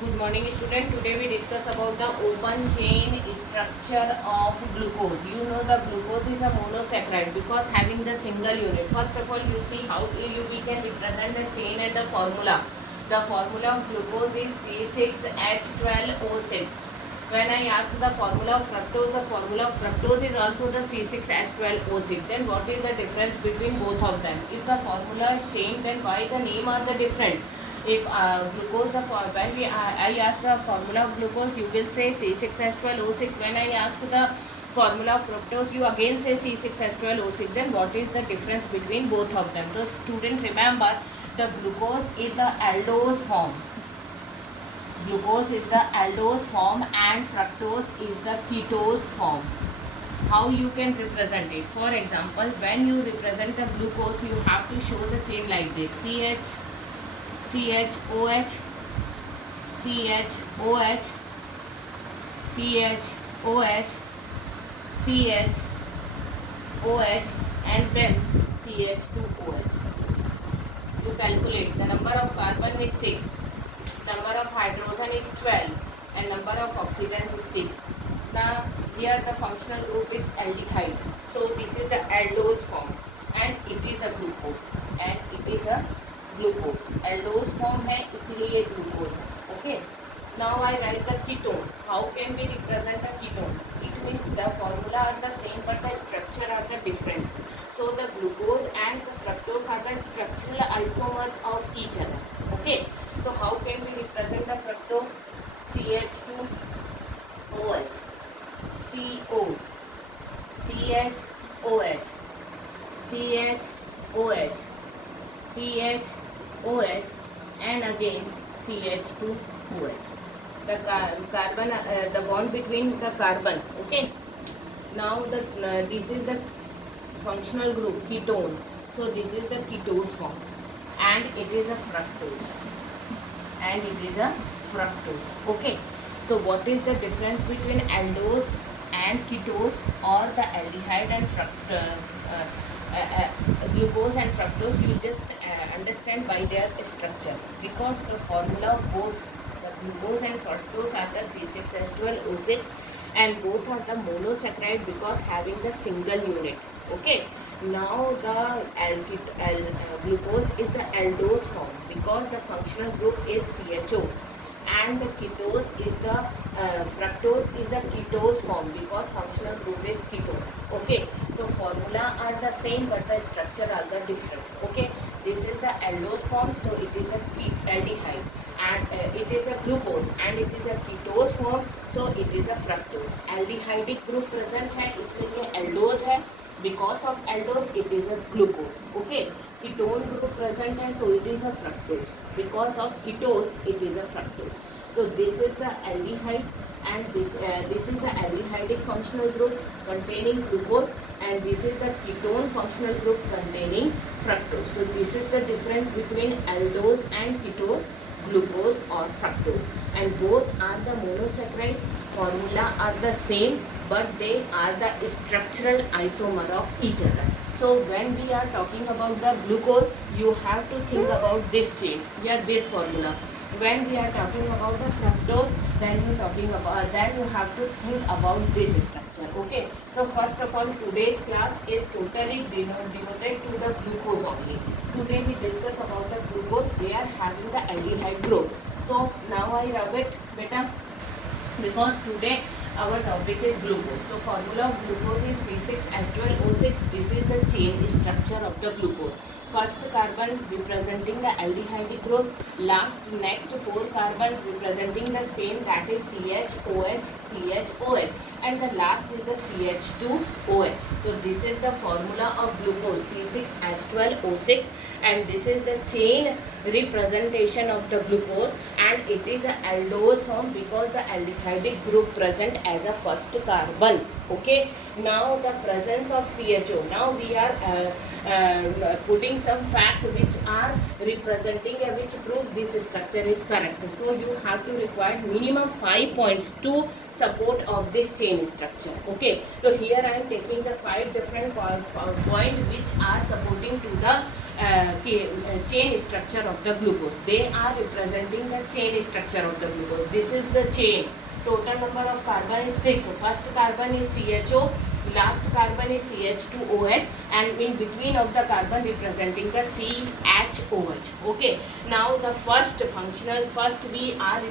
Good morning student. Today we discuss about the open chain structure of glucose. You know the glucose is a monosaccharide because having the single unit. First of all you see how we can represent the chain and the formula. The formula of glucose is C6H12O6. When I ask the formula of fructose is also the C6H12O6. Then what is the difference between both of them? If the formula is same, then why the name are the different? If glucose, when I ask the formula of glucose, you will say C6H12O6. When I ask the formula of fructose, you again say C6H12O6. Then what is the difference between both of them? So student, remember, the glucose is the aldose form. Glucose is the aldose form and fructose is the ketose form. How you can represent it? For example, when you represent the glucose, you have to show the chain like this: CHOH, CHOH, CHOH, CHOH, and then CH2OH. You calculate the number of carbon is 6, number of hydrogen is 12, and number of oxygens is 6. Now here the functional group is aldehyde. So this is the aldose form and it is a glucose aldose form है इसलिए ये glucose है. Okay. Now I write the ketone. How can we represent the ketone? It means the formula are the same but the structure are the different. So the glucose and the fructose are the structural isomers of each other. Okay. So how can we represent the fructose? CH2OH, CO, CHOH, CHOH, CHOH, and again CH2OH. The carbon, the bond between the carbon. Okay. Now this is the functional group ketone. So this is the ketose form, and it is a fructose. Okay. So what is the difference between aldose and ketose, or the aldehyde and glucose and fructose? You just understand by their structure, because the formula of both the glucose and fructose are the C6H12O6, and both are the monosaccharide because having the single unit. Okay. Now the glucose is the aldose form because the functional group is CHO, and the ketose is the fructose is a ketose form because functional group is ketone. Okay. So formula are the same but the structure are the different. Okay. This is the aldose form, so it is a aldehyde, and it is a glucose, and it is a ketose form, so it is a fructose. Aldehydic group present है इसलिए aldose है. Because of aldose it is a glucose. Okay. Ketone group present है, so it is a fructose. Because of ketose it is a fructose. So this is the aldehyde, and this is the aldehydic functional group containing glucose, and this is the ketone functional group containing fructose. So this is the difference between aldose and ketose, glucose or fructose, and both are the monosaccharide. Formula are the same but they are the structural isomer of each other. So when we are talking about the glucose, you have to think about this chain, this formula. When we are talking about the fructose, then you have to think about this structure. Okay. So first of all, today's class is totally devoted to the glucose only. Today we discuss about the glucose. They are having the aldehyde group. So now I rub it, beta, because today our topic is glucose. So formula of glucose is C6H12O6. This is the chain structure of the glucose. First carbon representing the aldehydic group, next 4 carbon representing the same, that is CHOH, CHOH, and the last is the CH2OH. So this is the formula of glucose, C6H12O6, and this is the chain representation of the glucose, and it is a aldose form because the aldehydic group present as a first carbon. Okay. Now the presence of CHO. Now we are putting some fact which are representing which prove this structure is correct. So you have to require minimum 5 points to support of this chain structure. Okay. So here I am taking the 5 different points which are supporting to the chain structure of the glucose. They are representing the chain structure of the glucose. This is the chain. Total number of carbon is 6. First carbon is CHO, last carbon is CH2OH, and in between of the carbon representing the CHOH. Okay, now the first we are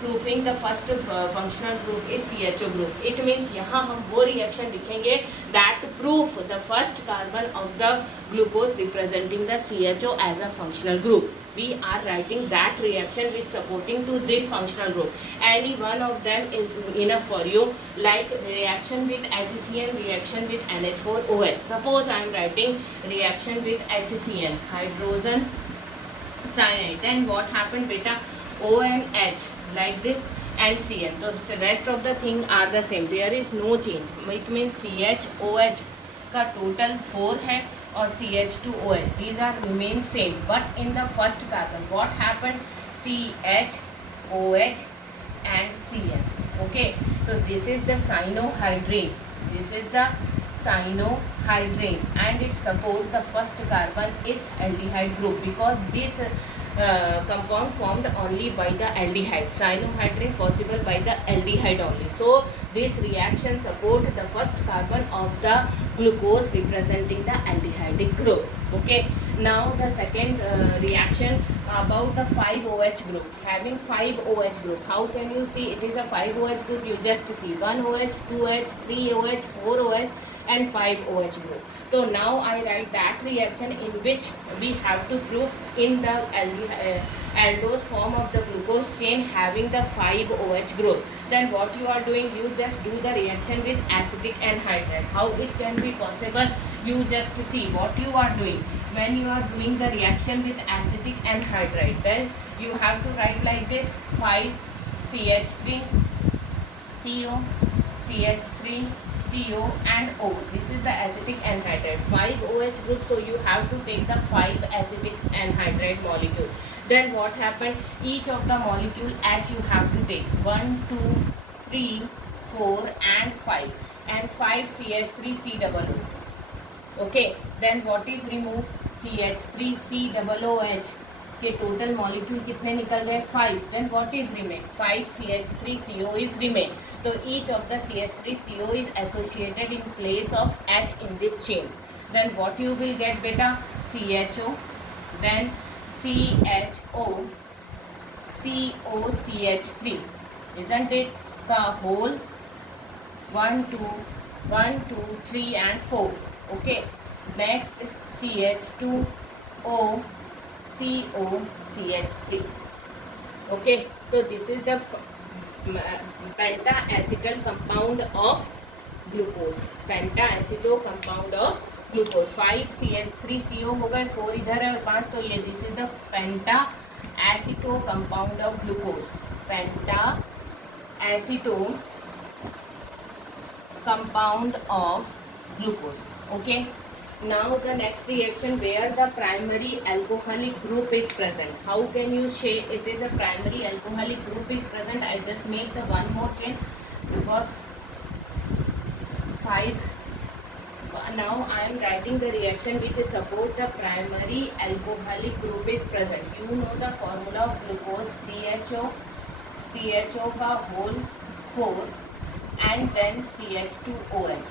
proving the first functional group is CHO group. It means यहाँ हम वो reaction लिखेंगे that proof the first carbon of the glucose representing the CHO as a functional group. We are writing that reaction with supporting to this functional group. Any one of them is enough for you, like reaction with HCN, reaction with NH4OH. Suppose I am writing reaction with HCN, hydrogen cyanide. Then what happened, beta? O and H like this and Cn. So the rest of the thing are the same. There is no change. It means CHOH का total 4 है और CH2OH. These are remain same. But in the first carbon, what happened? CHOH and Cn. Okay. So this is the cyanohydrine. This is the cyanohydrine, and it support the first carbon is aldehyde group because this compound formed only by the aldehyde. Cyanohydrine possible by the aldehyde only. So this reaction support the first carbon of the glucose representing the aldehydic group. Okay. Now the second reaction about the 5OH group. Having 5OH group, how can you see it is a 5OH group? You just see 1OH, 2OH, 3OH, 4OH and 5OH group. So now I write that reaction in which we have to prove in the aldose form of the glucose chain having the 5OH group. Then what you are doing, you just do the reaction with acetic anhydride. How it can be possible? You just see what you are doing. When you are doing the reaction with acetic anhydride, then you have to write like this: 5CH3 CO, CH3 CO and O. This is the acetic anhydride. 5OH group, so you have to take the 5 acetic anhydride molecule. Then what happened? Each of the molecule H you have to take 1, 2, 3, 4 and 5 and 5 CH3COO. Okay. Then what is removed? CH3COOH के total molecule कितने निकल गए? 5. Then what is remain? 5 CH3CO is remain. So each of the CH3CO is associated in place of H in this chain. Then what you will get, beta? CHO, then CHO, COCH3, isn't it? The whole 1, 2, 3 and 4. Okay. Next CH2O, COCH3. Okay. So this is the penta-acetal compound of glucose. Penta-acetal compound of glucose. 5 CH3CO हो गए, 4 इधर है और 5 तो ये. This is the penta-acetal compound of glucose. Penta-acetal compound of glucose. Okay. Now the next reaction where the primary alcoholic group is present. How can you say it is a primary alcoholic group is present? I just make the one more chain because 5. Now I am writing the reaction which is support the primary alcoholic group is present. You know the formula of glucose: CHO का whole 4 and then CH2OH.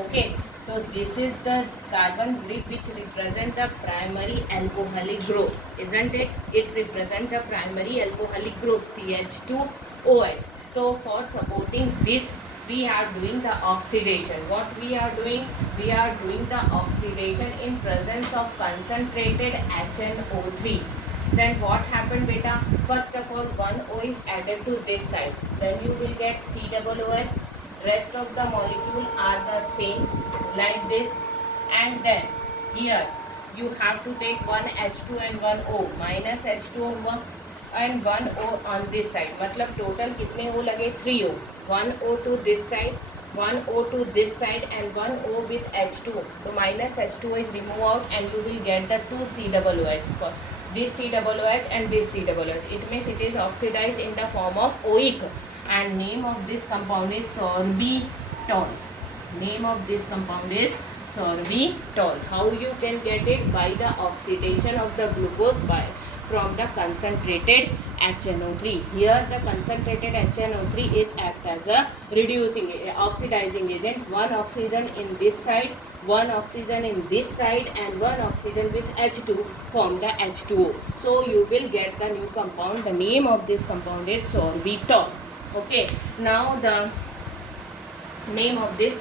Okay. So this is the carbon group which represent the primary alcoholic group, isn't it? It represent the primary alcoholic group CH2OH. So for supporting this, we are doing the oxidation. What we are doing? We are doing the oxidation in presence of concentrated HNO3. Then what happened, beta? First of all, one O is added to this side. Then you will get COOH. Rest of the molecule are the same like this, and then here you have to take one H2 and one O, minus H2 and one O on this side. मतलब total कितने O लगे? 3 O. 1 O to this side, 1 O to this side and 1 O with H2. So minus H2 is removed out and you will get the 2 COOH. For this COOH and this COOH. It means it is oxidized in the form of OIC. And name of this compound is sorbitol. Name of this compound is sorbitol. How you can get it? By the oxidation of the glucose from the concentrated HNO3. Here the concentrated HNO3 is act as a reducing oxidizing agent. One oxygen in this side, one oxygen in this side, and one oxygen with H2 form the H2O. So you will get the new compound. The name of this compound is sorbitol. Okay, now the name of this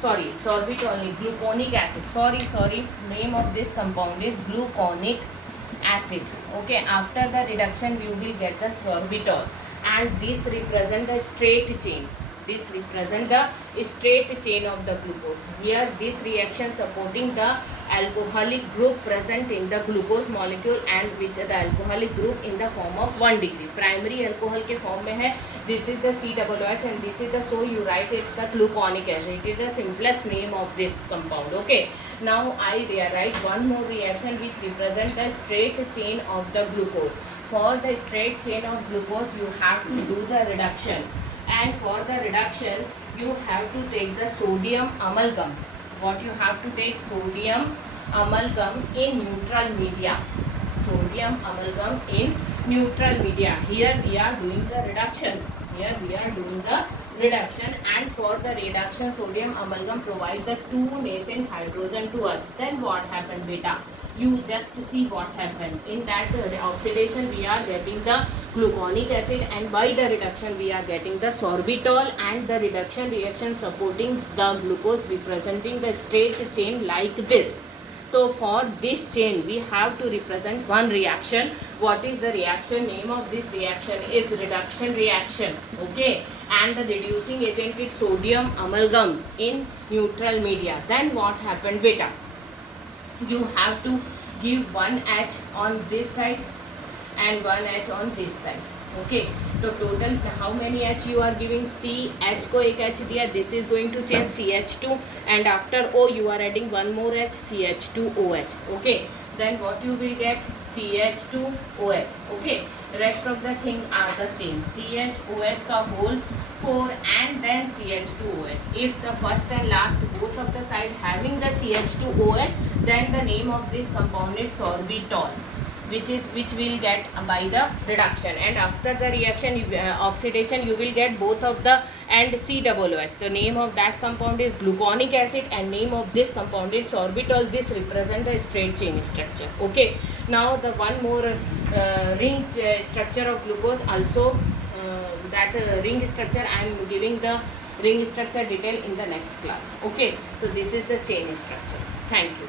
sorbitol, gluconic acid. Sorry, name of this compound is gluconic acid. Okay, after the reduction you will get the sorbitol, and this represent the straight chain. This represent the straight chain of the glucose. Here this reaction supporting the alcoholic group present in the glucose molecule, and which the alcoholic group in the form of 1 degree. Primary alcohol के form में है. This is the COOH and this is the, so you write it the gluconic acid. It is the simplest name of this compound. Okay. Now I write one more reaction which represent the straight chain of the glucose. For the straight chain of glucose you have to do the reduction, and for the reduction you have to take the sodium amalgam. What you have to take? Sodium amalgam in neutral media. Sodium amalgam in neutral media. Here we are doing the reduction. And for the reduction sodium amalgam provide the 2 nascent hydrogen to us. Then what happened, beta? You just see what happened. In that oxidation we are getting the gluconic acid, and by the reduction we are getting the sorbitol, and the reduction reaction supporting the glucose representing the straight chain like this. So for this chain we have to represent one reaction. What is the reaction? Name of this reaction is reduction reaction. Okay, and the reducing agent is sodium amalgam in neutral media. Then what happened, beta? You have to give one H on this side and one H on this side. Okay, so total how many H you are giving? C H को एक H दिया. This is going to change CH2, and after O you are adding one more H, CH2OH. Okay, then what you will get? CH2OH. Okay, rest of the thing are the same. CHOH का whole 4 and then CH2OH. If the first and last both of the side having the CH2OH, then the name of this compound is sorbitol, which will get by the reduction, and after the reaction oxidation you will get both of the and COOH. The name of that compound is gluconic acid, and name of this compound is sorbitol. This represent the straight chain structure. Okay, now the one more ring structure of glucose also. That ring structure I am giving the ring structure detail in the next class. Okay, so this is the chain structure. Thank you.